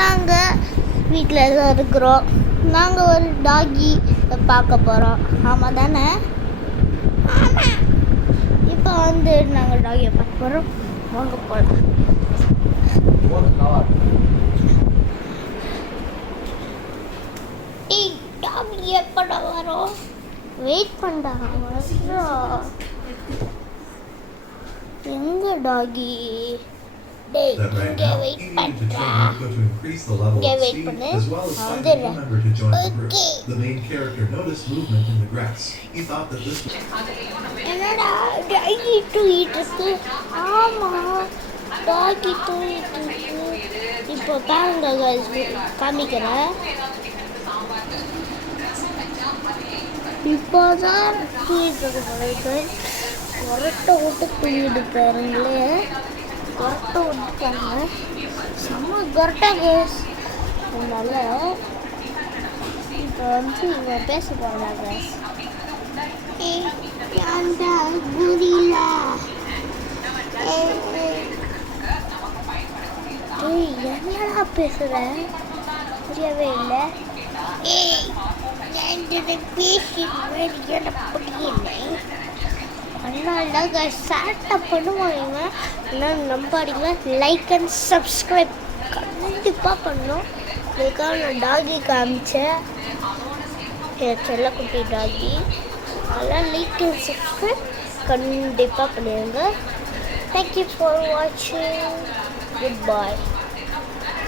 நாங்கள் வீட்டில் தான் இருக்கிறோம். நாங்கள் ஒரு டாகி பார்க்க போகிறோம். ஆமாம் தானே? ஆமாம். இப்போ நாங்கள் டாகியை பார்க்க போகிறோம். வாங்க போகலாம். டாகி எப்படா வரும்? வெயிட் பண்ணா வரோம். எங்க டாகி? இங்கே வெயிட் பண்ணுறா. இங்கே வெயிட் பண்ணு. வந்துடுறேன். ஓகே. என்னடா டாகி தூங்கிட்டு இருக்கு? ஆமாம், டாகி தூங்கிட்டு இருக்கு. இப்போ பாருங்க காமிக்கிறேன். இப்போதான் தூங்கிட்டு இருக்கு. கொரட்டை விட்டு தூங்கிட்டு பாருங்களே. கொரட்டை விட்டுட்டாங்க. செம்ம கொரட்டை கேஸ். அதனால இப்போ இவன் பேச போகிறாங்க. என்னடா பேசுகிறேன்? புரியவே இல்லை. பேசிட்டு புரியல. அதனால சேட்டை பண்ணுவாங்க. ஆனால் நம்பாடிங்க. லைக் அண்ட் சப்ஸ்கிரைப் கண்டிப்பாக பண்ணணும். இதுக்காக நான் டாகி காமிச்சேன். என் செல்லக்குட்டி டாகி. அதெல்லாம் லைக் அண்ட் சப்ஸ்கிரைப் கண்டிப்பாக பண்ணிடுங்க. தேங்க்யூ ஃபார் வாட்சிங். குட் பாய்.